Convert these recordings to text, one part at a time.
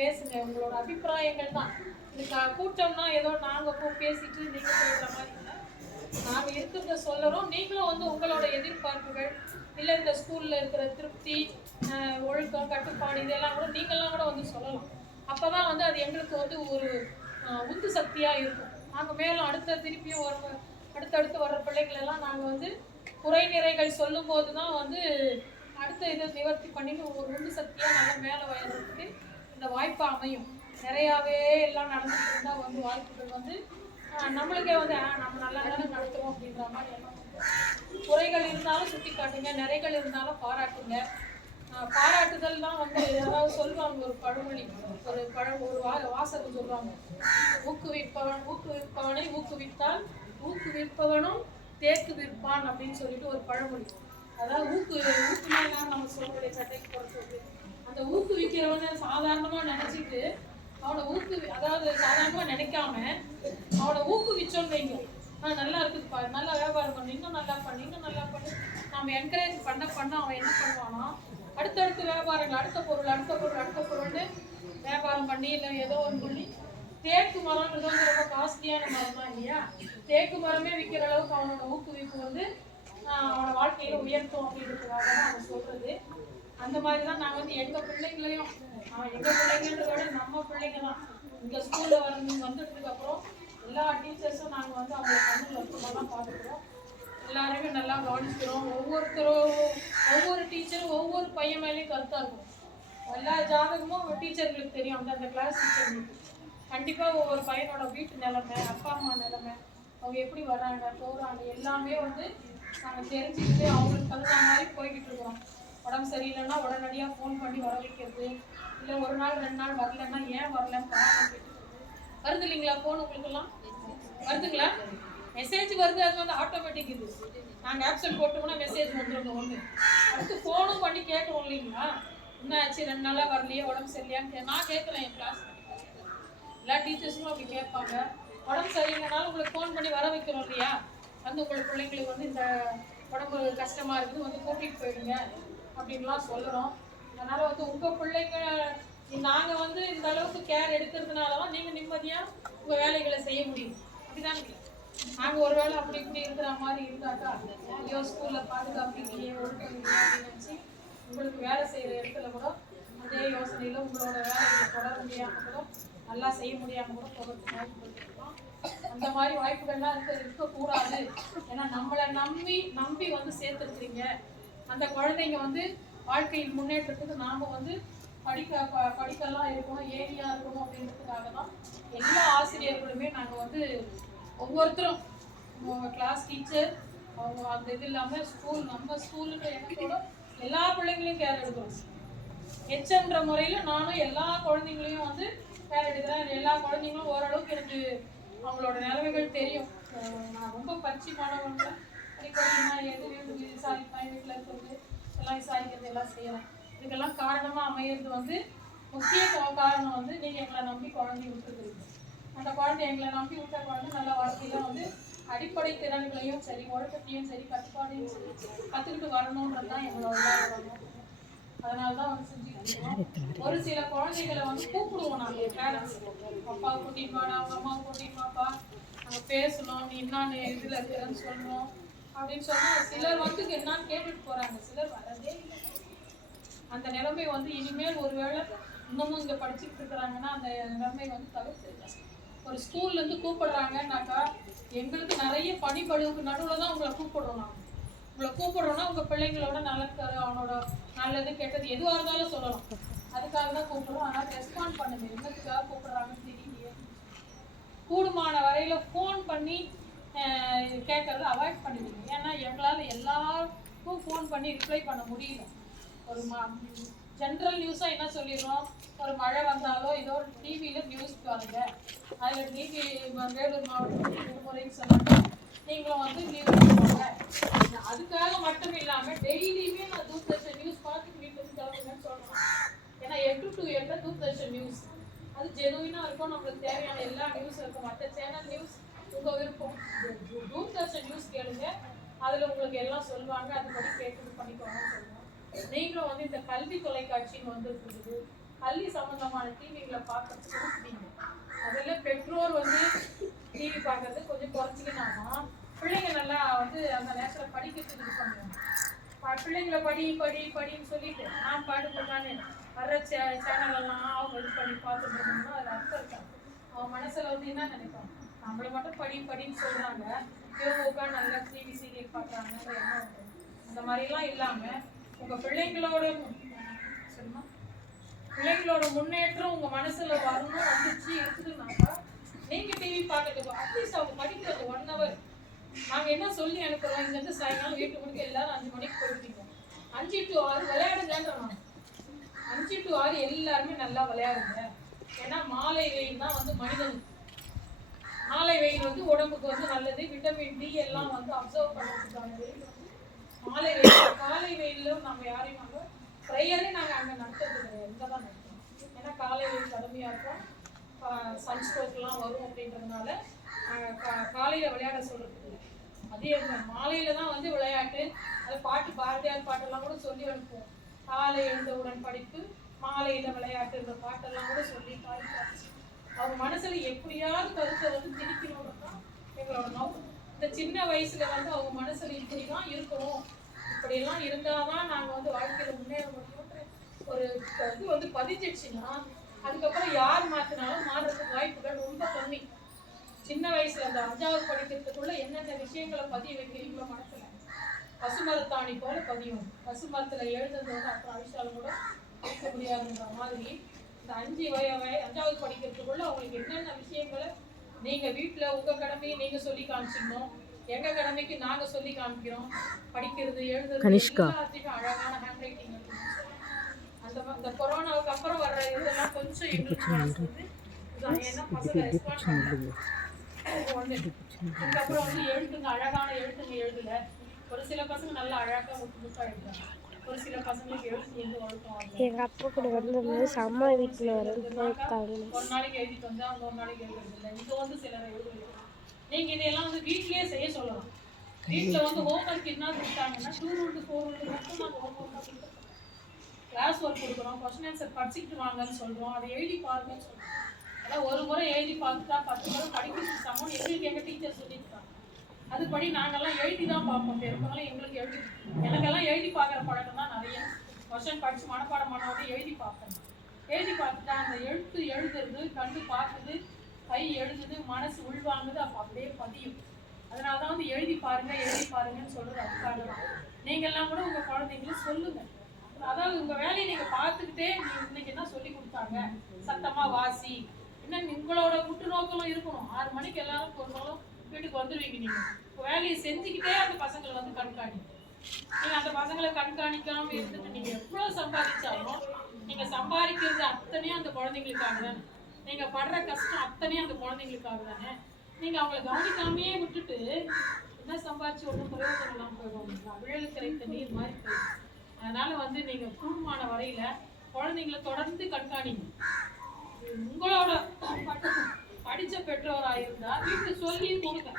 பேசுங்க. உங்களோட அபிப்பிராயங்கள் தான். இது கூட்டம்னா ஏதோ நாங்கள் பேசிட்டு நீங்கள் சொல்கிற மாதிரி இல்லை. நாங்கள் இருக்கிறத சொல்லுறோம். நீங்களும் வந்து உங்களோட எதிர்பார்ப்புகள் இல்லை இந்த ஸ்கூலில் இருக்கிற திருப்தி, ஒழுக்கம், கட்டுப்பாடு இதெல்லாம் கூட நீங்கள்லாம் கூட வந்து சொல்லலாம். அப்போ தான் வந்து அது எங்களுக்கு வந்து ஒரு உந்து சக்தியாக இருக்கும். நாங்கள் மேலும் திருப்பியும் அடுத்தடுத்து வர்ற பிள்ளைகளெல்லாம் நாங்கள் வந்து குறை நிறைகள் சொல்லும்போது தான் வந்து அடுத்த இதை நிவர்த்தி பண்ணிட்டு ஒரு உந்து சக்தியாக நல்லா மேலே வயதுக்கு இந்த வாய்ப்பு அமையும். நிறையாவே எல்லாம் நடந்துட்டு இருந்தால் வந்து வாய்ப்புகள் வந்து நம்மளுக்கே வந்து நம்ம நல்லா தானே நடத்துகிறோம் அப்படின்ற மாதிரி எல்லாம். குறைகள் இருந்தாலும் சுட்டி காட்டுங்க, நிறைகள் இருந்தாலும் பாராட்டுங்க. பாராட்டுதல் தான் வந்து அதாவது சொல்லுவாங்க ஒரு பழமொழி, ஒரு வாசகம் சொல்லுவாங்க, ஊக்குவிப்பவனை ஊக்குவித்தால் ஊக்குவிப்பவனும் தேக்கு விற்பான் அப்படின்னு சொல்லிட்டு ஒரு பழமொழி. அதாவது ஊக்குவிக்கலாம் நம்ம சொல்லுடைய சட்டைக்கு போகிறது. அந்த ஊக்குவிக்கிறவனை சாதாரணமா நினைச்சிட்டு அவனை அதாவது சாதாரணமா நினைக்காம அவனை ஊக்குவிச்சோன்னு வைங்க, நல்லா இருக்குதுப்பா, நல்லா வியாபாரம் பண்ணு, இன்னும் நல்லா பண்ணு நம்ம என்கரேஜ் பண்ண அவன் என்ன பண்ணுவானா அடுத்தடுத்து வியாபாரங்கள் அடுத்த பொருள்னு வியாபாரம் பண்ணி இல்லை ஏதோ ஒன்று பண்ணி தேக்கு மரம்ன்றது வந்து ரொம்ப காஸ்ட்லியான மரம் தான் இல்லையா. தேக்கு மரமே விற்கிற அளவுக்கு அவனோட ஊக்குவிப்பு வந்து அவனோட வாழ்க்கையில உயர்த்தும் அப்படின்றதுக்காக தான் அவன் சொல்றது. அந்த மாதிரி தான் நாங்கள் வந்து எங்கள் பிள்ளைங்களையும் பிள்ளைங்கன்றத விட நம்ம பிள்ளைங்க தான் இந்த ஸ்கூலில் வந்துட்டதுக்கு அப்புறம் எல்லா டீச்சர்ஸும் நாங்கள் வந்து அவங்களை கண்ணில் வருத்தமெல்லாம் பார்த்துக்கிறோம். எல்லாருமே நல்லா கவனிச்சுக்கிறோம். ஒவ்வொரு டீச்சரும் ஒவ்வொரு பையன் மேலேயும் கருத்தாக இருக்கும். எல்லா ஜாதகமும் டீச்சர்களுக்கு தெரியும். அந்த கிளாஸ் டீச்சர்களுக்கு கண்டிப்பாக ஒவ்வொரு பையனோட வீட்டு நிலைமை, அப்பா அம்மா நிலைமை, அவங்க எப்படி வர்றாங்க போகிறாங்க எல்லாமே வந்து நாங்கள் தெரிஞ்சுக்கிட்டு அவங்களுக்கு தகுந்த மாதிரி போய்கிட்டு இருக்கிறோம். உடம்பு சரியில்லைன்னா உடனடியாக ஃபோன் பண்ணி வர வைக்கிறது, இல்லை ஒரு நாள் 2 நாள் வரலன்னா ஏன் வரலன்னு காரணம் கேட்டுக்கிறது. வருது இல்லைங்களா ஃபோன் உங்களுக்கெல்லாம்? வருதுங்களா? மெசேஜ் வருது, அது வந்து ஆட்டோமேட்டிக். இது நாங்கள் ஆப்சன்ட் போட்டோம்னா மெசேஜ் வந்துடும் ஒன்று. அடுத்து ஃபோனும் பண்ணி கேட்குறோம் இல்லைங்களா, என்ன ஆச்சு 2 நாளாக வரலையே, உடம்பு சரியில்லையான்னு நான் கேட்குறேன். என் கிளாஸ் எல்லா டீச்சர்ஸும் அப்படி கேட்பாங்க. உடம்பு சரியில்லைனாலும் உங்களுக்கு ஃபோன் பண்ணி வர வைக்கிறோம் இல்லையா, வந்து உங்கள் பிள்ளைங்களுக்கு வந்து இந்த உடம்பு கஷ்டமாக இருக்குது வந்து கூட்டிகிட்டு போயிடுங்க அப்படின்லாம் சொல்கிறோம். அதனால் வந்து உங்கள் பிள்ளைங்க நாங்கள் வந்து இந்த அளவுக்கு கேர் எடுக்கிறதுனால தான் நீங்கள் நிம்மதியாக உங்கள் வேலைகளை செய்ய முடியும். அப்படிதான் நாங்கள் ஒரு வேளை அப்படி இப்படி இருக்கிற மாதிரி இருந்தாக்கா ஐயோ ஸ்கூலில் பாதுகாப்பு இல்லையே, ஒழுக்கம் இல்லையே அப்படின்னு நினச்சி உங்களுக்கு வேலை செய்கிற இடத்துல கூட அதே யோசனையில் உங்களோட வேலைகளை தொடர முடியாமல் கூட நல்லா செய்ய முடியாமல் கூட போகிறதுக்கு வாய்ப்புகள் இருக்கலாம். அந்த மாதிரி வாய்ப்புகள்லாம் இருக்கக்கூடாது. ஏன்னா நம்மளை நம்பி வந்து சேர்த்துருக்குறீங்க. அந்த குழந்தைங்க வந்து வாழ்க்கையில் முன்னேற்றத்துக்கு நாம் வந்து படிக்கலாம் இருக்கணும், ஏரியா இருக்கணும் அப்படின்றதுக்காக தான் எல்லா ஆசிரியர்களுமே நாங்கள் வந்து ஒவ்வொருத்தரும் கிளாஸ் டீச்சர் அவங்க அந்த இது இல்லாமல் நம்ம ஸ்கூலுக்கு எனக்கோட எல்லா பிள்ளைங்களையும் கேர் எடுக்கிறோம். ஹெச்எம்ன்ற முறையில் நானும் எல்லா குழந்தைங்களையும் வந்து கேர் எடுக்கிறேன். எல்லா குழந்தைங்களும் ஓரளவுக்கு எனக்கு அவங்களோட நிலைமைகள் தெரியும். நான் ரொம்ப பரிச்சயமானவங்க அடிக்கடி எது விசாரிப்பேன், வீட்டில் இருக்கிறது எல்லாம் விசாரிக்கிறது எல்லாம் செய்கிறேன். இதுக்கெல்லாம் காரணமாக அமையிறது வந்து முக்கிய காரணம் வந்து நீங்கள் எங்களை நம்பி குழந்தை விட்டுருக்குறீங்க. அந்த குழந்தை எங்களை நம்பி விட்ட குழந்தை நல்ல வாழ்க்கையில் வந்து அடிப்படை திறன்களையும் சரி, ஒழுக்கத்தையும் சரி, கட்டுப்பாடையும் சரி கற்றுக்கிட்டு வரணுன்றது தான் எங்களோட வரணும். அதனால தான் வந்து செஞ்சுக்கிட்டு ஒரு சில குழந்தைகளை வந்து கூப்பிடுவோம் நாங்கள் பேரண்ட்ஸ், அப்பாவை கூட்டிட்டு வாடா, அவங்க அம்மாவை கூட்டிட்டு வாப்பா, நாங்கள் பேசணும், நீ என்னான்னு இதில் இருக்கிறேன்னு சொல்லணும் அப்படின்னு சொன்னால் சிலர் வந்து என்னான்னு கேட்டுட்டு போகிறாங்க, சிலர் வரதே இல்லை. அந்த நிலைமை வந்து இனிமேல் ஒருவேளை இன்னமும் இங்கே படிச்சுட்டு இருக்கிறாங்கன்னா அந்த நிலைமை வந்து தவிர்த்துருங்க. ஒரு ஸ்கூல்லேருந்து கூப்பிடுறாங்கன்னாக்கா எங்களுக்கு நிறைய பணிபடுவுக்கு நடுவில் தான் உங்களை கூப்பிடுறோம். உங்களை கூப்பிடுறோன்னா உங்கள் பிள்ளைங்களோட நலக்காரு அவனோட நல்லது கெட்டது எதுவாக இருந்தாலும் சொல்லலாம், அதுக்காக தான் கூப்பிடுறோம். ஆனால் ரெஸ்பாண்ட் பண்ணுங்க, என்னத்துக்காக கூப்பிடுறாங்கன்னு தெரியலையே. கூடுமான வரையில் ஃபோன் பண்ணி கேட்கறத அவாய்ட் பண்ணிடுங்க. ஏன்னா எங்களால் எல்லாருக்கும் ஃபோன் பண்ணி ரிப்ளை பண்ண முடியல. ஒரு ஜென்ரல் நியூஸாக என்ன சொல்லிடுறோம், ஒரு மழை வந்தாலோ ஏதோ ஒரு டிவியில் நியூஸ் பாருங்க, அதில் டிவி வேலூர் மாவட்டத்தில் விடுமுறைன்னு சொன்னாங்க, நீங்களும் வந்து லீவ் எடுத்துக்கோங்க. அதுக்காக மட்டும் இல்லாமல் டெய்லியுமே நான் தூர்தர்ஷன் நியூஸ் பார்த்து வீட்டில் கிளம்புங்கன்னு சொல்கிறேன். ஏன்னா 8 to 8 தூர்தர்ஷன் நியூஸ் அது ஜெனுவினாக இருக்கும், நம்மளுக்கு தேவையான எல்லா நியூஸும் இருக்கும். மற்ற சேனல் நியூஸ் உங்கள் விருப்பம், தூர்தர்ஷன் நியூஸ் கேளுங்க, அதில் உங்களுக்கு எல்லாம் சொல்லுவாங்க, அதுபடி கேட்டு பண்ணிக்கோங்கன்னு சொல்லுவோம். நீங்களும் வந்து இந்த கல்வி தொலைக்காட்சின்னு வந்துருக்குது, கல்வி சம்பந்தமான டிவிகளை பார்க்கறதுக்கு ஊக்குவிங்க. அதில் பெற்றோர் வந்து டிவி பார்க்கறது கொஞ்சம் குறைச்சிக்கினாங்கன்னா பிள்ளைங்க நல்லா வந்து அந்த நேரத்தில் படிக்கிறதுக்கு இது பண்ணுவாங்க. பிள்ளைங்களை படின்னு சொல்லிட்டு நான் பாடுபட்டானே வர்ற சேனலெல்லாம் அவங்க இது பண்ணி பார்த்துட்டு இருந்தாங்கன்னா அது அர்த்தம் இருக்காது. அவன் மனசில் வந்து என்ன நினைப்பான், நம்மளை மட்டும் படின்னு சொல்கிறாங்க, இவங்க உட்காந்து நல்லா டிவி சீரியல் பார்க்குறாங்கன்ற என்ன இருக்கும். அந்த மாதிரிலாம் இல்லாமல் உங்கள் பிள்ளைங்களோட முன்னேற்றம் உங்கள் மனசில் வரணும் வந்துச்சு இருக்குதுன்னாக்கா நீங்கள் டிவி பார்க்கறது அட்லீஸ்ட் அவங்க படிக்கிறது 1 hour நாங்கள் என்ன சொல்லி அனுப்புகிறோம். இங்கேருந்து சாயங்காலம் வீட்டு மணிக்கு எல்லாரும் 5 மணிக்கு போயிட்டீங்க, 5 to 6 விளையாடுங்கன்றோம். 5 to 6 எல்லாருமே நல்லா விளையாடுங்க. ஏன்னா மாலை வெயில் தான் வந்து மனிதனுக்கு, மாலை வெயில் வந்து உடம்புக்கு வந்து நல்லது, விட்டமின் டி எல்லாம் வந்து அப்சர்வ் பண்ணுறதுக்கான வெயில் மாலை வெயில். காலை வெயிலும் நம்ம யாரையும் நாங்கள் ப்ரையரே நாங்கள் அங்கே நடத்துறது கிடையாது, இங்கே தான் நடத்துவோம். ஏன்னா காலை வெயில் கடுமையாக இருக்கும், சன்ஸ்ட்ரோக்லாம் வரும் அப்படின்றதுனால காலையில் விளையாட சொல்கிறது இல்லை. அதே மாலையில் தான் வந்து விளையாட்டு, அது பாட்டு பாரதியார் பாட்டெல்லாம் கூட சொல்லி அனுப்புவோம். காலை எழுந்தவுடன் படிப்பு, மாலையில் விளையாட்டுன்ற பாட்டெல்லாம் கூட சொல்லி பாடிப்பாச்சு. அவங்க மனசில் எப்படியாவது கருத்தை வந்து திணிக்கணும்னு தான் எங்களோட நோக்கம். இந்த சின்ன வயசில் வந்து அவங்க மனசில் இப்படி தான் இருக்கணும், இப்படியெல்லாம் இருந்தால் தான் நாங்கள் வந்து வாழ்க்கையில் முன்னேற முடியும்ன்ற ஒரு இது வந்து பதிஞ்சிடுச்சுன்னா அதுக்கப்புறம் யார் மாற்றினாலும் மாறுறதுக்கு வாய்ப்புகள் ரொம்ப கம்மி. சின்ன வயசுல அந்த 5வது படிக்கிறதுக்குள்ள என்னென்ன விஷயங்களை பதிய வைக்கிறீங்களோ மனசுல பசுமரத்தாணி போல பதியும். பசுமரத்துல எழுதுறது வந்து அப்புறம் அழிச்சாலும் கூட இருக்க முடியாதுன்ற மாதிரி இந்த 5வது படிக்கிறதுக்குள்ள அவங்களுக்கு என்னென்ன விஷயங்களை நீங்க வீட்டுல உங்க கடமையை நீங்க சொல்லி காமிச்சிக்கணும், எங்க கடமைக்கு நாங்க சொல்லி காமிக்கிறோம். படிக்கிறது எழுதுறது எல்லாத்தையும் அழகான ஹேண்ட் ரைட்டிங். அந்த கொரோனாவுக்கு அப்புறம் வர்ற இதெல்லாம் கொஞ்சம் எங்களுக்கு ஏன்னா பசங்க ரெஸ்பான்ஸ் பண்ணுறாங்க. அதுக்கப்புறம் வந்து எழுத்துங்க, அழகான எழுத்துங்க எழுதல. ஒரு சில பசங்க நல்லா அழகாக முக்கா எழுதுறாங்க, ஒரு சில பசங்களுக்கு எழுத்து வந்து ஒழுக்கம். எங்கள் அப்பா கூட வந்து அம்மா வீட்டில் ஒரு நாளைக்கு எழுதிட்டு வந்தா அவங்க ஒரு நாளைக்கு எழுதுறது இல்லை. இது வந்து சிலரை எழுதுறது. நீங்கள் இதையெல்லாம் வந்து வீட்லேயே செய்ய சொல்லலாம். வீட்டில் வந்து ஹோம்ஒர்க் என்ன கொடுத்தாங்கன்னா 2 to 4 மட்டும் நாங்கள் ஹோம்ஒர்க் கொடுக்குறோம். கிளாஸ் ஒர்க் கொடுக்குறோம், கொஸ்டின் ஆன்சர் படிச்சுக்கிட்டு வாங்கன்னு சொல்கிறோம், அதை எழுதி பாருங்கன்னு சொல்கிறோம். அதான் ஒரு முறை எழுதி பார்த்துட்டா 10 முறை படிக்கிறதுக்கு சமம் எங்களுக்கு எங்கள் டீச்சர் சொல்லியிருக்காங்க. அதுபடி நாங்கள்லாம் எழுதி தான் பார்ப்போம். பெரும்பாலும் எங்களுக்கு எனக்கெல்லாம் எழுதி பார்க்குற பழக்கம் தான் நிறைய. கொஸ்டின் படித்து மனப்பாடம் பண்ணாலும் எழுதி பார்ப்பேன். எழுதி பார்த்துட்டா அந்த எழுதுறது கண்டு பார்க்குது, கை எழுதுது, மனசு உள்வாங்குது, அப்போ அப்படியே பதியும். அதனால தான் வந்து எழுதி பாருங்கன்னு சொல்கிறது. அதுக்காக தான் நீங்கள்லாம் கூட உங்கள் குழந்தைங்களும் சொல்லுங்கள். அதாவது உங்கள் வேலையை நீங்கள் பார்த்துக்கிட்டே இன்னைக்கு என்ன சொல்லி கொடுத்தாங்க, சத்தமாக வாசி, இன்னும் உங்களோட உற்று நோக்கலும் இருக்கணும். 6 மணிக்கு எல்லாரும் போனாலும் வீட்டுக்கு வந்துடுவீங்க. நீங்கள் இப்போ வேலையை செஞ்சுக்கிட்டே அந்த பசங்களை வந்து கண்காணிங்க. நீங்கள் அந்த பசங்களை கண்காணிக்காமல் இருந்துட்டு நீங்கள் எவ்வளோ சம்பாதிச்சாலும் நீங்கள் சம்பாதிக்கிறது அத்தனையும் அந்த குழந்தைங்களுக்காக தானே, நீங்கள் படுற கஷ்டம் அத்தனையும் அந்த குழந்தைங்களுக்காக தானே. நீங்கள் அவங்கள கவனிக்காமையே விட்டுட்டு என்ன சம்பாதிச்சு ஒன்றும் பிரயோஜனம் இல்லாமல் போயிடுவாங்க. விழலுக்கு கிடைத்த நீர் மாதிரி போயிடும். அதனால் வந்து நீங்கள் கூடுமான வரையில் குழந்தைங்களை தொடர்ந்து கண்காணிங்க. உங்களோட படித்த பெற்றோராக இருந்தால் வீட்டில் சொல்லி கொடுங்க.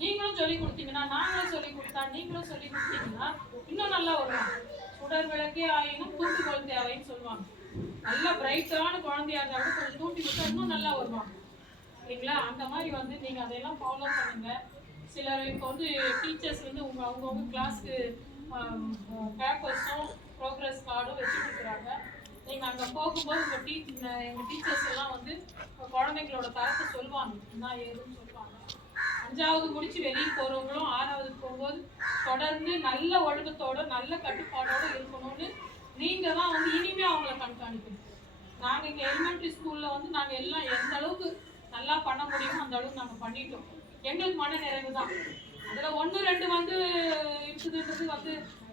நீங்களும் சொல்லி கொடுத்தீங்கன்னா, நாங்களும் சொல்லி கொடுத்தா, நீங்களும் சொல்லி கொடுத்தீங்கன்னா இன்னும் நல்லா வருவாங்க. சுடர் விளக்கே ஆயினும் தூண்டுகோல் தேவைன்னு சொல்லுவாங்க. நல்லா பிரைட்டான குழந்தையா இருந்தால் கூட கொஞ்சம் தூண்டி விட்டா இன்னும் நல்லா வருவாங்க இல்லைங்களா? அந்த மாதிரி வந்து நீங்கள் அதையெல்லாம் ஃபாலோ பண்ணுங்கள். சிலர் இப்போ வந்து டீச்சர்ஸ் வந்து அவங்கவுங்க கிளாஸ்க்கு பேப்பர்ஸும் ப்ரோக்ரஸ் கார்டும் வச்சு கொடுக்குறாங்க. நீங்கள் அங்கே போகும்போது எங்கள் டீச்சர்ஸ் எல்லாம் வந்து குழந்தைங்களோட தரத்தை சொல்லுவாங்க, என்ன ஏதுன்னு சொல்லுவாங்க. 5வது முடிச்சு வெளியே போகிறவங்களும் 6வது போகும்போது தொடர்ந்து நல்ல ஒழுக்கத்தோட நல்ல கட்டுப்பாடோடு இருக்கணும்னு நீங்கள் தான் வந்து இனிமேல் அவங்கள கண்காணிக்கணும். நாங்கள் இங்கே எலிமெண்ட்ரி ஸ்கூலில் வந்து நாங்கள் எல்லாம் எந்த அளவுக்கு நல்லா பண்ண முடியுமோ அந்த அளவுக்கு நாங்கள் பண்ணிட்டோம். எங்களுக்கு மன நிறைவு தான். அதில் 1, 2 வந்து இருக்குதுன்றது வந்து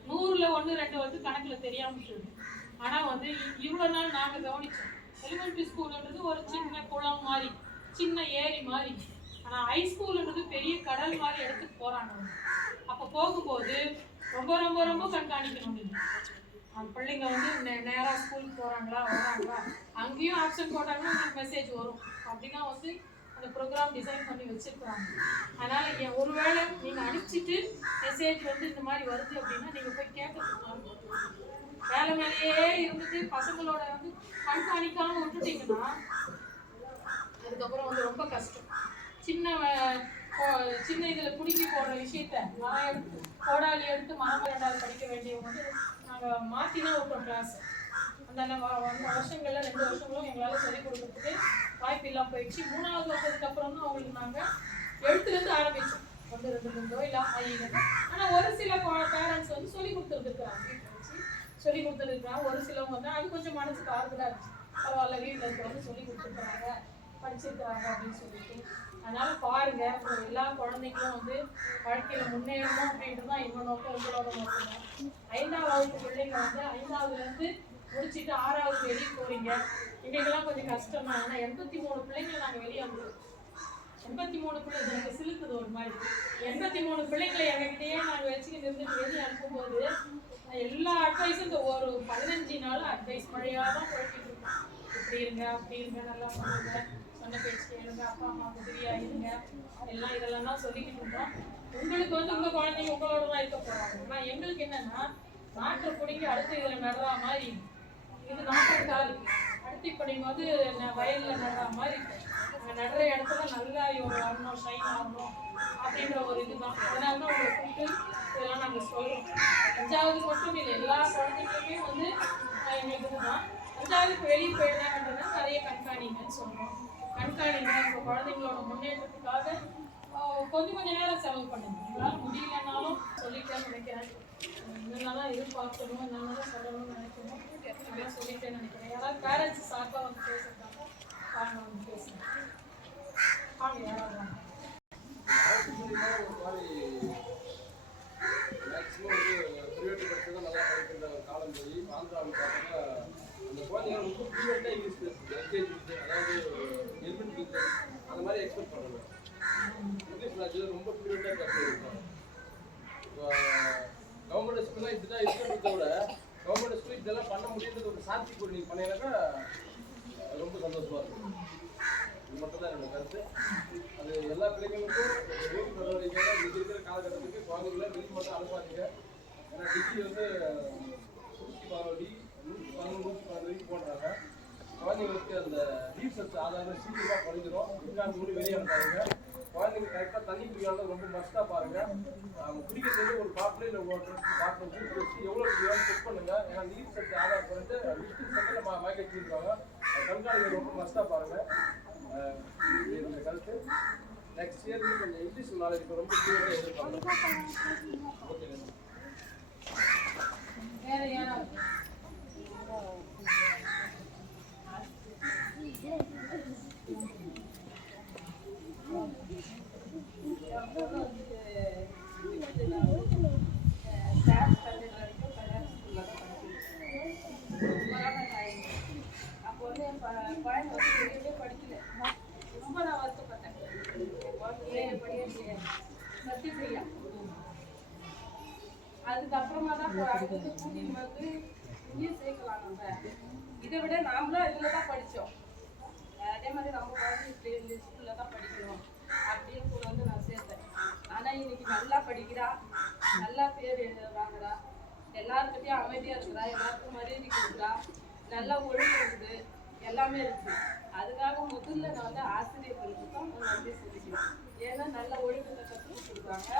100ல் 1, 2 வந்து கணக்கில் தெரியாமல் இருக்குது. ஆனால் வந்து இவ்வளோ நாள் நாங்கள் கவனித்தோம். எலிமெண்ட்ரி ஸ்கூலுன்றது ஒரு சின்ன குளம் மாதிரி, சின்ன ஏரி மாதிரி. ஆனால் ஹை ஸ்கூலுன்றது பெரிய கடல் மாதிரி எடுத்துட்டு போகிறாங்க. அப்போ போகும்போது ரொம்ப ரொம்ப ரொம்ப கண்காணிக்கணும். அந்த பிள்ளைங்க வந்து நேராக ஸ்கூலுக்கு போகிறாங்களா வராங்களா, அங்கேயும் ஆப்ஷன் போட்டாங்கன்னா உங்களுக்கு மெசேஜ் வரும். அப்படின்னா வந்து அந்த ப்ரோக்ராம் டிசைன் பண்ணி வச்சுருக்குறாங்க. அதனால் ஒருவேளை நீங்கள் அனுப்பிச்சிட்டு மெசேஜ் வந்து இந்த மாதிரி வருது அப்படின்னா நீங்கள் போய் கேட்கறதுக்கு வேலை மேலேயே இருந்துட்டு பசங்களோட வந்து கண்காணிக்காம விட்டுட்டீங்கன்னா அதுக்கப்புறம் வந்து ரொம்ப கஷ்டம். சின்ன இதில் குடிக்கி போடுற விஷயத்த மரம் எடுத்து கோடாலி எடுத்து மரம் 2வது படிக்க வேண்டியவங்க வந்து நாங்கள் மாற்றி தான் விட்டோம் கிளாஸ். அந்த வருஷங்களில் 2 வருஷங்களும் எங்களால் சொல்லிக் கொடுக்கறதுக்கு வாய்ப்பு இல்லாமல் போயிடுச்சு. 3வது வந்ததுக்கு அப்புறம் தான் அவங்களுக்கு நாங்கள் எழுத்துலேருந்து ஆரம்பித்தோம். 1 2 3 இல்லை ஐந்து. ஆனால் ஒரு சில பேரண்ட்ஸ் வந்து சொல்லி கொடுத்துருக்குறாங்க, வீட்டில் வச்சு சொல்லி கொடுத்துருக்குறாங்க. ஒரு சிலவங்க வந்து அது கொஞ்சம் மனசுக்கு ஆறுதலாக இருந்துச்சு. பரவாயில்ல, வீட்டில் இருக்கிறவங்க சொல்லி கொடுத்துருக்குறாங்க, படிச்சிருக்கிறாங்க அப்படின்னு சொல்லிட்டு. அதனால பாருங்க, எல்லா குழந்தைங்களும் வந்து வாழ்க்கையில் முன்னேறணும் அப்படின்ட்டு தான் எங்கள் நோக்கம், உங்களோட நோக்கம் தான். 5ஆம் வகுப்பு பிள்ளைங்க வந்து 5ஆவதுலேருந்து முடிச்சுட்டு 6வது வெளியே போறீங்க. எங்களுக்கெல்லாம் கொஞ்சம் கஷ்டம் தான். ஆனால் 83 பிள்ளைங்களை நாங்கள் வெளியே வந்துடுவோம். 83 பிள்ளைங்க எனக்கு சிலுக்குது ஒரு மாதிரி. 83 பிள்ளைங்களை எங்ககிட்டயே நாங்கள் வச்சுக்கிட்டு இருந்துட்டு வெளியே அனுப்பும்போது எல்லா அட்வைஸும் இந்த ஒரு 15 நாள் அட்வைஸ் மழையாக தான் போய்கிட்டு இருக்கோம். இப்படி இருங்க, அப்படி இருங்க, நல்லா பண்ணுங்க, சொன்ன பேச்சு கேளுங்க, அப்பா அம்மா உதவியா இருங்க, எல்லாம் இதெல்லாம் தான் சொல்லிக்கிட்டு இருக்கோம். உங்களுக்கு வந்து உங்கள் குழந்தைங்க உங்களோட தான் இருக்க போகிறாங்க. ஆனால் எங்களுக்கு என்னன்னா நாட்டை பிடிங்கி அடுத்து இதில் நடுற மாதிரி, இது நாட்டுக்கால் அடுத்து இப்போ நீங்கள் வந்து வயலில் நடுற மாதிரி அங்கே நடுற இடத்துல நல்லா வரணும், ஷைன் ஆகணும் அப்படின்ற ஒரு இதுதான். அதனால தான் உங்களை கூப்பிட்டு இதெல்லாம் நாங்கள் சொல்கிறோம். 5வது மட்டும் இல்லை, எல்லா குழந்தைங்களுமே வந்து எங்களுக்கு இதுதான். 5வது வெளியே போயிடுறாங்கன்றதுனா நிறைய கண்காணிங்கன்னு சொல்கிறோம். கண்காணிங்க, உங்கள் குழந்தைங்களோட முன்னேற்றத்துக்காக கொஞ்சம் நேரம் செலவு பண்ணுங்க. உங்களால் முடியலன்னாலும் சொல்லிட்டேன்னு நினைக்கிறேன். என்னென்னலாம் எதிர்பார்க்கணும், என்னென்னலாம் சொல்லணும்னு நினைக்கணும் அப்படியே சொல்லிட்டேன்னு நினைக்கிறேன். யாராவது பேரண்ட்ஸ் சார்பாக வந்து பேசுகிறாங்க, வாங்க வந்து பேசுங்க. வாங்க, யாராவது வாங்க. மேக்ஸிமம் வந்து ப்ரைவேட் படிச்சு தான் நல்லா படிக்கிற ஒரு காலம் போய் ஆந்திராவில் பார்த்தீங்கன்னா அந்த குழந்தைங்க ரொம்ப ப்ரைவேட்டாக இங்கிலீஷ் பேசுது. எல்கேஜி அதாவது எலிமெண்ட்ரி அந்த மாதிரி எக்ஸ்பெக்ட் பண்ணுவேன். இங்கிலீஷ் கிளாஸில் ரொம்ப ப்ரைவேட்டாக பேசுவாங்க. இப்போ கவர்மெண்ட் ஸ்கூல்லாம் இப்படி தான் இருக்கிறத விட கவர்மெண்ட் ஸ்கூல் இதெல்லாம் பண்ண முடியுன்றது ஒரு சாத்தியக்கூட நீங்கள் பண்ணீங்கன்னாக்கா ரொம்ப சந்தோஷமாக இருக்கும். இது மட்டும் தான் என்னோட கருத்து. அது எல்லா பிள்ளைங்களுக்கும் வீட்டு நடவடிக்கை இன்னைக்கு இருக்கிற காலகட்டத்துக்கு குழந்தைங்கள வெளியே மட்டும் அனுப்பாதீங்க. ஏன்னா டிகிரி வந்து 112 112 போடுறாங்க. குழந்தைங்களுக்கு அந்த நீர் சத்து ஆதாரம் சீக்கிரமாக குறைஞ்சிரும். உட்காந்து கூட வெளியே அனுப்பாதீங்க. குழந்தைங்க கரெக்டாக தண்ணி குடிக்காத ரொம்ப மஸ்ட்டாக பாருங்கள். அவங்க குடிக்கிறது ஒரு பாட்டில் இல்லை பாட்டில் ஊற்றி வச்சு எவ்வளோ குடிக்காமல் செக் பண்ணுங்க. ஏன்னா நீர் சத்து ஆதாரம் குறைஞ்சு 15 செகண்டில் மார்க்கெட் வச்சுருக்காங்க. கண்காணிக்க ரொம்ப மஸ்ட்டாக பாருங்கள். இந்த கருத்து நெக்ஸ்ட் இயர் கொஞ்சம் இங்கிலீஷ் நாலேஜ் இப்போ ரொம்ப கிளியராக எதிர்பார்க்கலாம். ஓகே, வேற யாராவது அப்போ வந்து என் குழந்தை வந்து வெளியவே படிக்கல. ரொம்ப நான் வருத்தப்பட்டேன். என் குழந்தையே படிக்க சத்தியப்பிரியா. அதுக்கப்புறமா தான் அடுத்தது கூட்டிட்டு வந்து இங்கேயும் சேர்க்கலாம். நம்ம இதை விட நாமளும் இதில் தான் படித்தோம். அதே மாதிரி நம்ம குழந்தை இந்த ஸ்கூலில் தான் படிக்கணும் அப்படின்னு கூட வந்து நான் சேர்த்தேன். ஆனால் இன்னைக்கு நல்லா படிக்கிறா, நல்லா பேர் வாங்குறா, எல்லாருக்கிட்டையும் அமைதியாக இருக்கிறா, எல்லாருக்கும் மரியாதை கொடுக்குறா, நல்லா ஒழுங்கு இருக்குது, எல்லாமே இருக்குது. அதுக்காக முதல்ல நான் வந்து ஆசிரியர்களுக்கு தான் நன்றி சொல்லிக்கிறேன். ஏன்னா நல்ல ஒழுக்கத்தை கற்றுக் கொடுக்குறாங்க.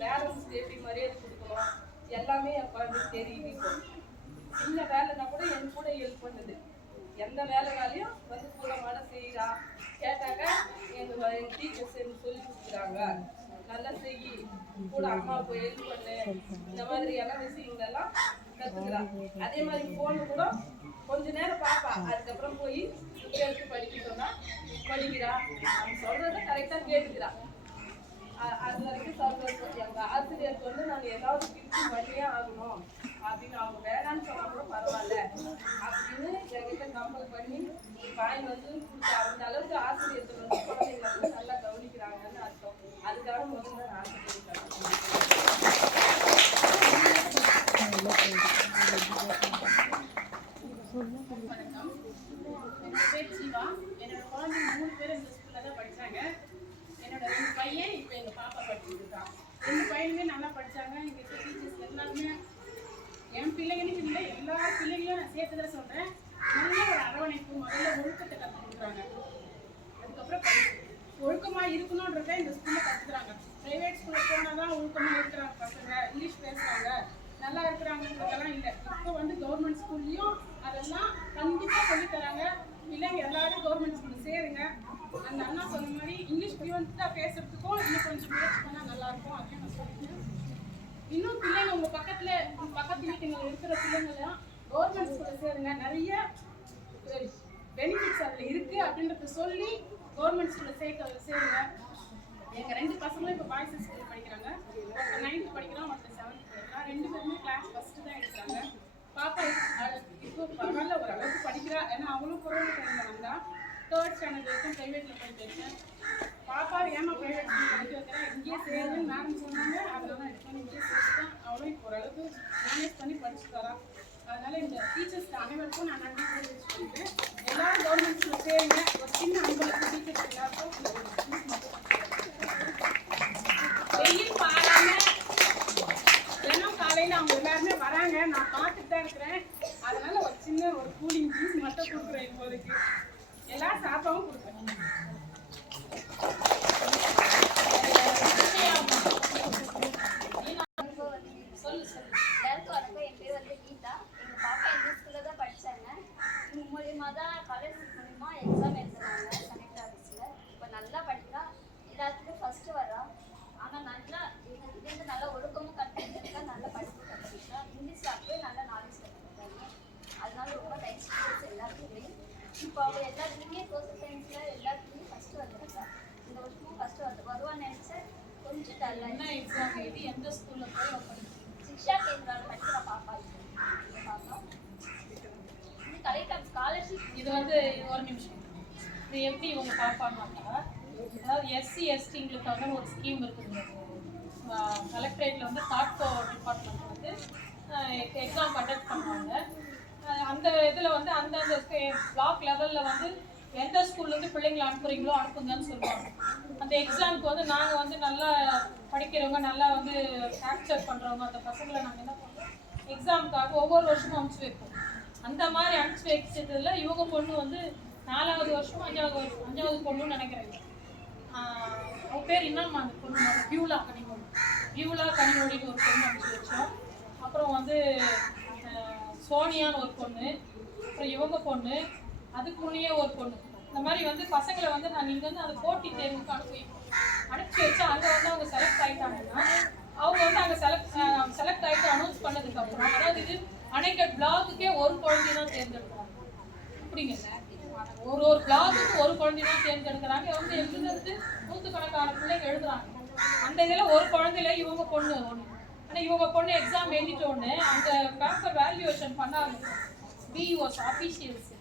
பேரண்ட்ஸ்க்கு எப்படி மரியாதை கொடுக்கணும் எல்லாமே என் குழந்தைக்கு தெரியுது. இப்போ சின்ன வேலைன்னா கூட என் கூட ஹெல்ப் பண்ணுது. எந்த வேலைனாலையும் வந்து கூட மாட செய்கிறா. கேட்டாக்க எங்கள் டீச்சர்ஸ் எனக்கு சொல்லி கொடுக்குறாங்க, நல்லா செய்யி, கூட அம்மாவுக்கு ஹெல்ப் பண்ணு, இந்த மாதிரி எல்லாம் விஷயங்களெல்லாம் கற்றுக்குறான். அதே மாதிரி ஃபோனு கூட கொஞ்ச நேரம் பார்ப்பா, அதுக்கப்புறம் போய் எடுத்து படிக்கணும்னா படிக்கிறா. அவங்க சொல்கிறத கரெக்டாக கேட்டுக்கிறா. அது வரைக்கும் சொல்கிறேன். எங்கள் ஆசிரியருக்கு வந்து நாங்கள் ஏதாவது கிஃப்ட் பண்ணியே ஆகணும் அப்படின்னு அவங்க வேணான்னு சொன்னால் கூட பரவாயில்ல அப்படின்னு என்கிட்ட கம்பல் பண்ணி வாங்கி வந்து கொடுத்தா. அந்த அளவுக்கு ஆசிரியர்கள் வந்து குழந்தைங்களை வந்து நல்லா கவனிக்கிறாங்கன்னு அர்த்தம். அதுக்காக முதல்ல நான் ஆசிரியர் வணக்கம். என்னோட பேர் ஜீவா. என்னோட குழந்தை 3 பேர் இந்த ஸ்கூல்ல தான் படிச்சாங்க. என்னோட 2 பையன் இப்போ எங்கள் பாப்பா படிச்சுட்டு இருக்கான். 2 பையனுமே நல்லா படித்தாங்க. எங்கள் டீச்சர்ஸ் எல்லாருமே எம்பி பிள்ளைங்கன்னு இல்லை, எல்லா பிள்ளைங்களையும் நான் சேர்த்து தான் சொல்கிறேன். நல்ல ஒரு அரவணைப்பு, முதல்ல ஒழுக்கத்தை கற்றுக் கொடுக்குறாங்க. அதுக்கப்புறம் ஒழுக்கமாக இருக்கணுன்றத இந்த ஸ்கூலில் கற்றுக்குறாங்க. ப்ரைவேட் ஸ்கூலில் போனால் தான் ஒழுக்கமாக இருக்கிறாங்க பசங்க, இங்கிலீஷ் பேசுகிறாங்க, நல்லா இருக்கிறாங்கன்றதெல்லாம் இல்லை. இப்போ வந்து கவர்மெண்ட் ஸ்கூல்லையும் அதெல்லாம் கண்டிப்பாக சொல்லித்தராங்க. பிள்ளைங்க எல்லாரும் கவர்மெண்ட் ஸ்கூலில் சேருங்க. அந்த அண்ணா சொன்ன மாதிரி இங்கிலீஷ் ஃப்ளூவெண்ட்டாக பேசுறதுக்கும் இன்னும் கொஞ்சம் முயற்சி பண்ணால் நல்லாயிருக்கும் அப்படின்னு நான் சொல்லிட்டேன். இன்னும் பிள்ளைங்க உங்கள் பக்கத்து வீட்டுங்க இருக்கிற பிள்ளைங்களாம் கவர்மெண்ட் ஸ்கூலில் சேருங்க, நிறைய பெனிஃபிட்ஸ் அதில் இருக்குது அப்படின்றத சொல்லி கவர்மெண்ட் ஸ்கூலில் சேருங்க. எங்கள் 2 பசங்களும் இப்போ பாய்ஸ் ஸ்கூல் படிக்கிறாங்க. ஒருத்தர் 9th படிக்கிறான், ஒருத்தர் 7th படிக்கிறான். 2 பேருமே கிளாஸ் ஃபஸ்ட்டு தான் எடுக்கிறாங்க. பாப்பா இப்போ பரவாயில்ல, ஒரு அளவுக்கு படிக்கிறா. ஏன்னா அவளும் கொரோனா டைமில் வந்தா 3rd ஸ்டாண்டர்ட் வரைக்கும் ப்ரைவேட்டில் படிக்க வச்சேன். பாப்பா ஏமா ப்ரைவேட் ஸ்கூல் படிக்க வைக்கிறேன், இங்கேயே சேருன்னு மேடம் சொன்னாங்க. அதனால எடுத்து இங்கேயே சேர்த்துதான் அவளும் இப்போ ஓரளவுக்கு மேனேஜ் பண்ணி படிச்சு தரா. அதனால இந்த டீச்சர்ஸ் அனைவருக்கும் நான் நன்றி தெரிவிச்சுக்கிறேன். எல்லாரும் கவர்மெண்ட் ஸ்கூல் சேருங்க. ஒரு சின்ன அன்பளுக்கு டீச்சர்ஸ் எல்லாருக்கும் வெயில் பாராம தினம் காலையில் அவங்க எல்லாருமே வராங்க, நான் பார்த்துட்டு தான் இருக்கிறேன். அதனால ஒரு சின்ன ஒரு கூலிங் ஜூஸ் மட்டும் கொடுக்குறேன். இப்போதைக்கு எல்லாரும் சாப்பாவும் கொடுக்குறேன். எல்லாருக்கும் வணக்கம். என் பேர் வந்து கீதா. எங்கள் பாப்பா இந்த ஸ்கூலில் தான் படித்தாங்க. இது மூலியமாக தான் ஸ்காலர்ஷிப் மூலிமா எக்ஸாம் எழுதுனாங்க கலெக்டர் ஆஃபீஸில். இப்போ நல்லா படிக்கிறா, எல்லாத்துக்கும் ஃபஸ்ட்டு வரா. ஆனால் நல்லா இதுலேருந்து நல்லா ஒழுக்கமும் கற்றுக்கிட்டா, நல்லா படிப்பு கற்றுக்கிட்டா. இங்கிலீஷில் அப்படியே நல்லா நாலேஜ் கற்றுக்கிட்டாங்க. அதனால ரொம்ப தேங்க்ஸ் டீச்சர்ஸ் எல்லாத்துக்குமே. இப்போ அவள் எல்லாத்துலேயுமே சோசியல் சயின்ஸில் எல்லாத்துலேயுமே ஃபஸ்ட்டு வந்துருக்கா. இந்த வருஷமும் ஃபஸ்ட்டு வருவான்னு நினச்சேன். கொஞ்சம் டல்லாக என்ன எக்ஸாம் எழுதி எந்த ஸ்கூலில் போய் படிக்கிறீங்க? சிக்ஷா கேந்திராவில் படிக்கிற பாப்பா இது கலெக்டர் ஸ்காலர்ஷிப். இது வந்து ஒரு நிமிஷம், இது எப்படி உங்க பாப்பாங்கன்னாக்கா, அதாவது எஸ்சி எஸ்டிங்களுக்கான ஒரு ஸ்கீம் இருக்குதுங்க. கலெக்டரேட்டில் வந்து தாட்கோ டிபார்ட்மெண்ட் வந்து எக்ஸாம் கண்டக்ட் பண்ணுவாங்க. அந்த இதில் வந்து அந்தந்த பிளாக் லெவலில் வந்து எந்த ஸ்கூல்லேருந்து பிள்ளைங்களை அனுப்புகிறீங்களோ அனுப்புங்கன்னு சொல்லுவாங்க. அந்த எக்ஸாமுக்கு வந்து நாங்கள் வந்து நல்லா படிக்கிறவங்க, நல்லா வந்து கேப்சர் பண்ணுறவங்க அந்த பசங்களை நாங்கள் என்ன பண்ணுறோம், எக்ஸாமுக்காக ஒவ்வொரு வருஷமும் அனுப்பிச்சி வைப்போம். அந்த மாதிரி அனுப்பிச்சி வச்சதுல இவங்க பொண்ணு வந்து 4வது வருஷம் 5வது பொண்ணுன்னு நினைக்கிறேன். அவ பேர் இன்னும் அந்த பொண்ணு வியூலா கனிமொழின்னு ஒரு பொண்ணு அனுப்பிச்சி வச்சோம். அப்புறம் வந்து சோனியான்னு ஒரு பொண்ணு, அப்புறம் இவங்க பொண்ணு, அதுக்கு முன்னே ஒரு பொண்ணு. இந்த மாதிரி வந்து பசங்களை வந்து நான் இங்கே வந்து அந்த போட்டி தேர்வுக்கு அனுப்பிச்சி வச்சு அங்கே வந்து அவங்க செலக்ட் ஆகிட்டாங்கன்னா அவங்க வந்து அங்கே செலக்ட் ஆகிட்டு அனௌன்ஸ் பண்ணதுக்கப்புறம், அதாவது இது அணைக்கட் பிளாக்குக்கே ஒரு குழந்தை தான் தேர்ந்தெடுக்கிறாங்க. அப்படிங்கல்ல, ஒரு பிளாக்குக்கு ஒரு குழந்தை தான் தேர்ந்தெடுக்கிறாங்க. வந்து எழுதுறது 100கணக்கான பிள்ளைங்க எழுதுறாங்க. அந்த இதில் ஒரு குழந்தையில இவங்க பொண்ணு ஒன்று. ஆனால் இவங்க பொண்ணு எக்ஸாம் எழுதிட்டோன்னு அந்த பேப்பர் வேல்யூவேஷன் பண்ணாங்க பிஇஓஸ் அஃபீஷியல்ஸ்.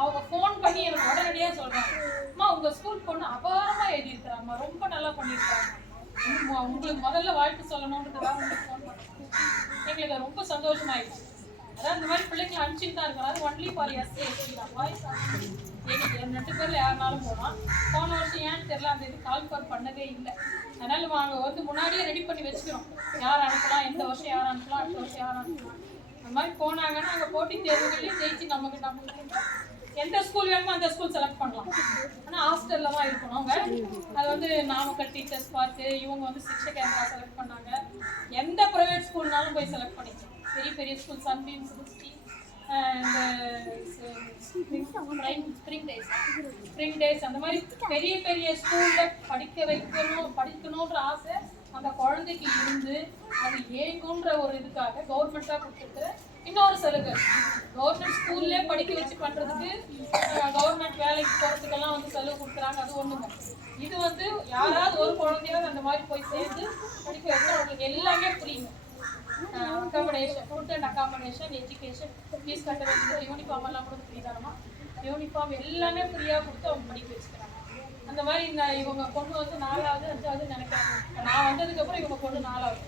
அவங்க ஃபோன் பண்ணி எனக்கு உடனடியாக சொல்கிறாங்க, அம்மா உங்கள் ஸ்கூல் பொண்ணு அபாரமாக எழுதியிருக்கிறாம்மா, ரொம்ப நல்லா பண்ணியிருக்காங்க, உங்களுக்கு முதல்ல வாழ்த்து சொல்லணுன்றதுக்காக உங்களுக்கு ஃபோன் பண்ணுறாங்க. எங்களுக்கு ரொம்ப சந்தோஷமாயிடுச்சு. அதாவது இந்த மாதிரி பிள்ளைங்களை அனுப்பிச்சுட்டு தான் இருக்கிறோம். அது ஒன்லி ஃபார் எஸ்சி எஸ்டி தான். பாய்ஸ் எங்களுக்கு 2 பேரில் யாருனாலும் போகலாம். போன வருஷம் ஏன்னு தெரியல அந்த இது கால் ஃபார் பண்ணதே இல்லை. அதனால நாங்கள் வந்து முன்னாடியே ரெடி பண்ணி வச்சுக்கிறோம், யார் அனுப்பலாம், எந்த வருஷம் யார் அனுப்பலாம், அடுத்த வருஷம் யார் அனுப்பலாம். அந்த மாதிரி போனாங்கன்னா அங்கே போட்டி தேர்வுகளையும் ஜெயிச்சு நம்மளுக்கு எந்த ஸ்கூல் வேணுமோ அந்த ஸ்கூல் செலக்ட் பண்ணலாம். ஆனால் ஹாஸ்டலில் தான் இருக்கணும் அவங்க. அது வந்து நாமக்கல் டீச்சர்ஸ் பார்த்து இவங்க வந்து சிக்ஷா கேந்திரா செலக்ட் பண்ணாங்க. எந்த ப்ரைவேட் ஸ்கூல்னாலும் போய் செலக்ட் பண்ணிக்கலாம். பெரிய பெரிய school Sunbeam city, spring days அந்த மாதிரி பெரிய பெரிய ஸ்கூலில் படிக்கணுன்ற ஆசை அந்த குழந்தைக்கு இருந்து அது ஏங்குன்ற ஒரு இதுக்காக கவர்மெண்ட்டாக கொடுத்துருக்குற இன்னொரு சலுகை. கவர்மெண்ட் ஸ்கூல்லே படிக்க வச்சு பண்ணுறதுக்கு கவர்மெண்ட் வேலைக்கு போகிறதுக்கெல்லாம் வந்து செலவு கொடுக்குறாங்க. அது ஒன்றுங்க. இது வந்து யாராவது ஒரு குழந்தையாவது அந்த மாதிரி போய் சேர்ந்து படிக்க வச்சு அவங்களுக்கு எல்லாமே புரியுங்க. Accommodation, food and accommodation, education, fees கட்ட வேண்டியது, யூனிஃபார்ம் எல்லாம் கூட ஃப்ரீ தானமா, யூனிஃபார்ம் எல்லாமே ஃப்ரீயாக கொடுத்து அவங்க படிக்க வச்சுக்கிறாங்க. அந்த மாதிரி இவங்க பொண்ணு வந்து 4வது 5வது நினைக்கிறாங்க. நான் வந்ததுக்கப்புறம் இவங்க பொண்ணு 4வது.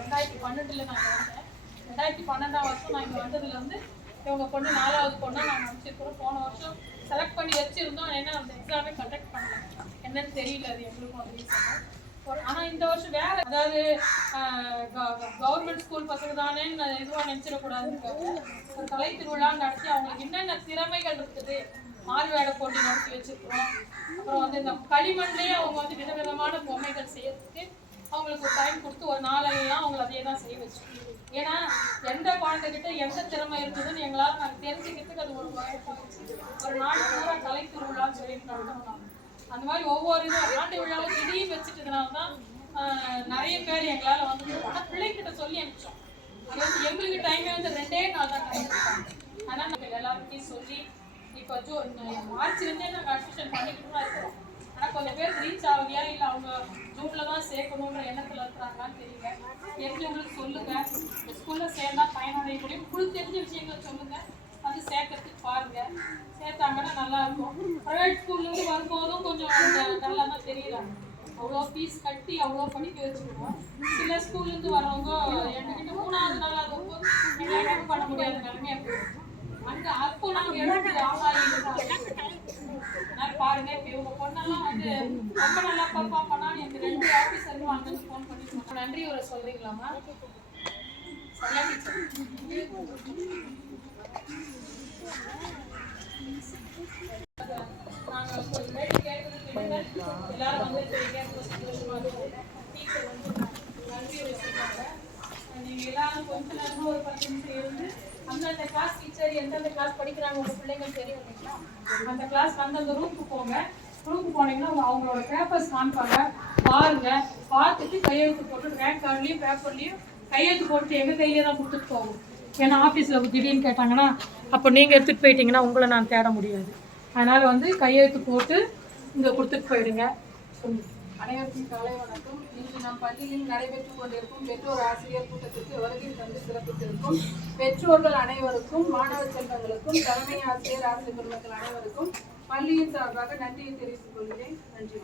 2012 நான் வந்தேன். 2012ஆம் வருஷம் நான் இங்கே வந்ததுலேருந்து இவங்க பொண்ணு 4வது பொண்ணாக நாங்கள் அனுப்பிச்சிருக்கிறோம். போன வருஷம் செலக்ட் பண்ணி வச்சுருந்தோம். ஏன்னா அந்த எக்ஸாமே கண்டக்ட் பண்ணல, என்னன்னு தெரியல, அது எங்களுக்கும் அது ரீசன். ஆனா இந்த வருஷம் வேற அதாவது கவர்மெண்ட் ஸ்கூல் பசங்க தானேன்னு இதுவா நினைச்சிடக்கூடாதுன்னு ஒரு கலை திருவிழா நடத்தி அவங்களுக்கு என்னென்ன திறமைகள் இருக்குது மாறுவேட போட்டி நடத்தி வச்சிருக்கிறோம். அப்புறம் வந்து இந்த களிமண்லேயே அவங்க வந்து விதவிதமான பொம்மைகள் செய்யறதுக்கு அவங்களுக்கு ஒரு டைம் கொடுத்து ஒரு நாளையெல்லாம் அவங்களை அதே தான் செய்ய வச்சிருக்கோம். ஏன்னா எந்த குழந்தைகிட்ட எந்த திறமை இருக்குதுன்னு எங்களால் நாங்கள் தெரிஞ்சுக்கிறதுக்கு அது ஒரு வாய்ப்பாச்சு. ஒரு நாள் பூரா கலை திருவிழான்னு சொல்லிட்டு நடத்தணும். அந்த மாதிரி ஒவ்வொரு இதுவும் ஆண்டு விழாவும் திடீர்னு வச்சுட்டதுனால தான் நிறைய பேர் எங்களால் வந்து ஆனால் பிள்ளைகிட்ட சொல்லி அனுப்பிச்சோம். அது வந்து எங்களுக்கு டைமே வந்து 2 நாள் தான் டைம் கொடுத்தாங்க. ஆனால் நாங்கள் எல்லாருக்கையும் சொல்லி இப்போ மார்ச்லேருந்தே நாங்கள் அட்மிஷன் பண்ணிக்கிட்டு தான் இருக்கிறோம். ஆனால் கொஞ்சம் பேர் ரீச் ஆகலையா இல்லை அவங்க ஜூனில் தான் சேர்க்கணுன்ற எண்ணத்தில் இருக்கிறாங்களான்னு தெரியல. தெரிஞ்சவங்களுக்கு சொல்லுங்கள். இந்த ஸ்கூலில் சேர்ந்தா பயனடைய முடியும். உங்களுக்கு தெரிஞ்ச விஷயங்களை சொல்லுங்கள், வந்து சேர்க்கறதுக்கு பாருங்கள். சேர்த்தாங்கன்னா நல்லாயிருக்கும். ப்ரைவேட் ஸ்கூல்லேருந்து வரும்போதும் கொஞ்சம் நல்லா தான் தெரியலாம். அவ்வளோ ஃபீஸ் கட்டி அவ்வளோ படிக்க வச்சுருக்கோம். சில ஸ்கூல்லேருந்து வரவங்க என்கிட்ட 3வது நாள் அது எங்களால் பண்ண முடியாத நிலைமையாக போயிடும். அங்கே அப்போ நாங்கள் எடுத்து அதனால் பாருங்க. இப்போ இவங்க பொண்ணெல்லாம் வந்து ரொம்ப நல்லா பர்ஃபார்ம் பண்ணான்னு எனக்கு 2 ஆஃபீஸரும் அங்கேருந்து ஃபோன் பண்ணி நன்றி ஒரு சொல்றீங்களாம்மா? சரியா நாங்கள் ஒரு வேலை கேட்கறது எல்லாரும் வந்து கேட்க சந்தோஷமா இருக்கும். டீச்சர் வந்து நன்றி ஒரு சொல்றாங்க. நீங்கள் எல்லாரும் கொஞ்ச நேரமா ஒரு 10 நிமிஷம் இருந்து அந்தந்த கிளாஸ் டீச்சர் எந்தெந்த கிளாஸ் படிக்கிறாங்க உங்கள் பிள்ளைங்க தெரியும் இல்லைங்களா? அந்த கிளாஸ் வந்து அந்த ரூமுக்கு போங்க. ரூமுக்கு போனீங்கன்னா அவங்களோட பேப்பர்ஸ் காமிப்பாங்க. பாருங்க, பார்த்துட்டு கையெழுத்து போட்டு ரேங்க் கார்ட்லேயும் பேப்பர்லேயும் கையெழுத்து போட்டு எங்கள் கையிலே தான் கொடுத்துட்டு போகும். ஏன்னா ஆஃபீஸில் திடீர்னு கேட்டாங்கன்னா அப்போ நீங்கள் எடுத்துகிட்டு போயிட்டீங்கன்னா உங்களை நான் தேட முடியாது. அதனால் வந்து கையெழுத்து போட்டு இங்கே கொடுத்துட்டு போயிடுங்க. அனைவருக்கும் காலை வணக்கம். இன்று நம் பள்ளியில் நடைபெற்றுக் கொண்டிருக்கும் பெற்றோர் ஆசிரியர் கூட்டத்திற்கு வருகை தந்து சிறப்பித்திருக்கும் பெற்றோர்கள் அனைவருக்கும், மாணவ செல்வங்களுக்கும், தலைமை ஆசிரியர், ஆசிரியர் பெருமக்கள் அனைவருக்கும் பள்ளியின் சார்பாக நன்றியை தெரிவித்துக் கொள்கிறேன். நன்றி.